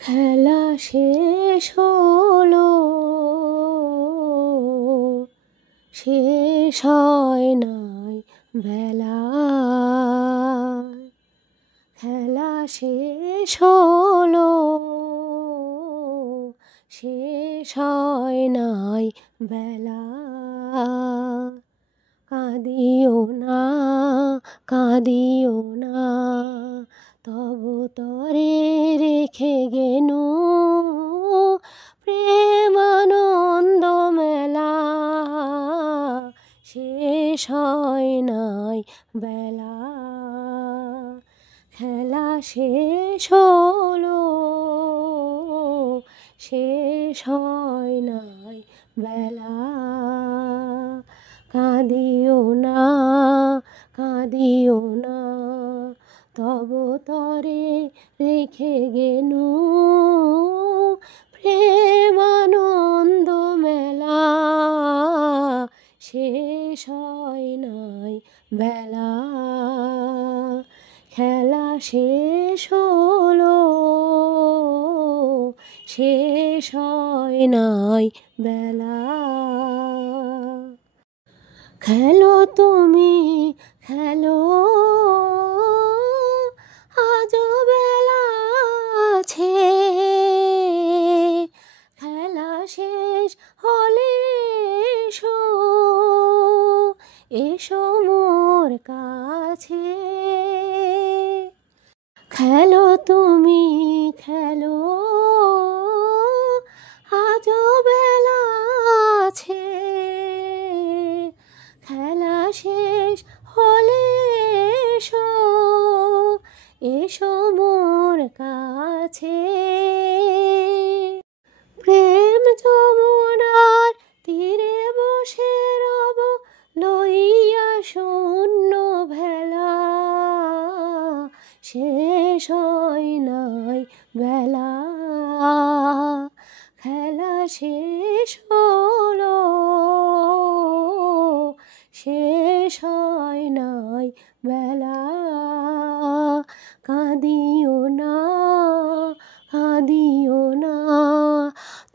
খেলা শেষ হলো, শেষ হয় নাই বেলা। খেলা শেষ হলো, শেষ হয় নাই বেলা। কাঁদিও না, কাঁদিও না, তব তরে রেখে গেনু প্রেমানন্দ মেলা। শেষ হয় নাই বেলা। খেলা শেষ হলো, শেষ হয় নাই বেলা। কাঁদিও না, কাঁদিও না, তব তরে রেখে গেনু প্রেমানন্দ মেলা। শেষ হয় নাই বেলা। খেলা শেষ হলো, শেষ হয় নাই বেলা। খেলো তুমি খেলো, আজও বেলা আছে। খেলা শেষ হলে এসো, এসো মোর কাছে। খেলো তুমি খেলো, আজও বেলা আছে। খেলা শেষ হলে এসো, এসো মোর কাছে। প্রেম যমুনার তীরে বসে রব, লইয়া শূন্য ভেলা। শেষ হয় নাই বেলা। খেলা শেষ হলো, শেষ হয় নাই বেলা। কাঁদিও না, কাঁদিও না,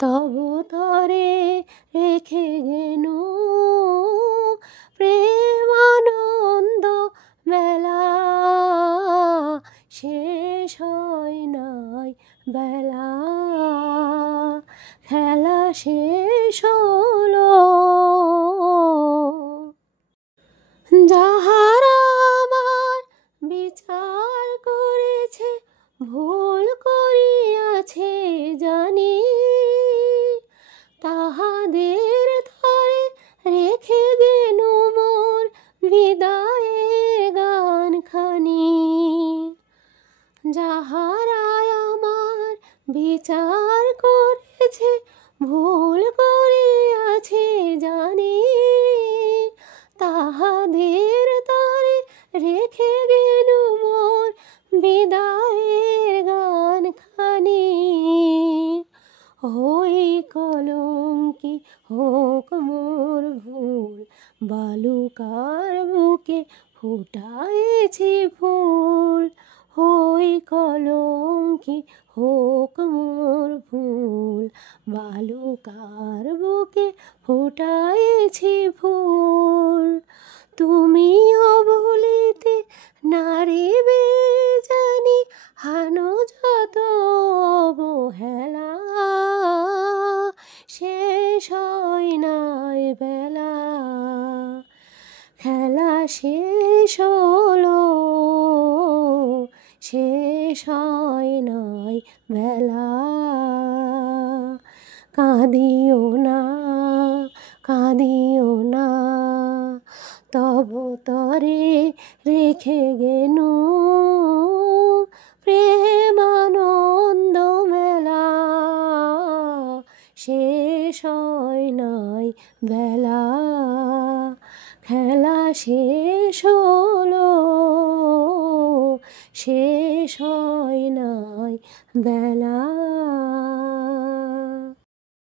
তব তরে রেখে গেনু প্রেমানন্দ মেলা। শেষ হয় নাই বেলা। খেলা শেষ হলো। যাহারা আমার বিচার করেছে, ভুল করিয়াছে জানি, তাহাদের তরে রেখে গেনু মোর বিদায়ের গানখানি। যাহারা আমার বিচার করেছে, ভুল করিয়াছে জানি, তাহাদের তরে রেখে গেনু মোর বিদায়ের গানখানি। হই কলঙ্কি হোক মোর ভুল, বালুকার বুকে ফুটাইছি ফুল। হই কলঙ্কি হোক মোর ভুল, বালুকার বুকে ফুটাইছি ফুল। তুমিও ভুলিতে নারিবে জানি, হানো যত অবহেলা। শেষ হয় নাই বেলা। খেলা শেষ হলো, শেষ হয় নাই বেলা। কাঁদিও না, কাঁদিও না, তব তরে রেখে গেনু প্রেমানন্দ মেলা। শেষ হয় নাই বেলা। খেলা শেষ হলো, শেষ হয় নাই বেলা।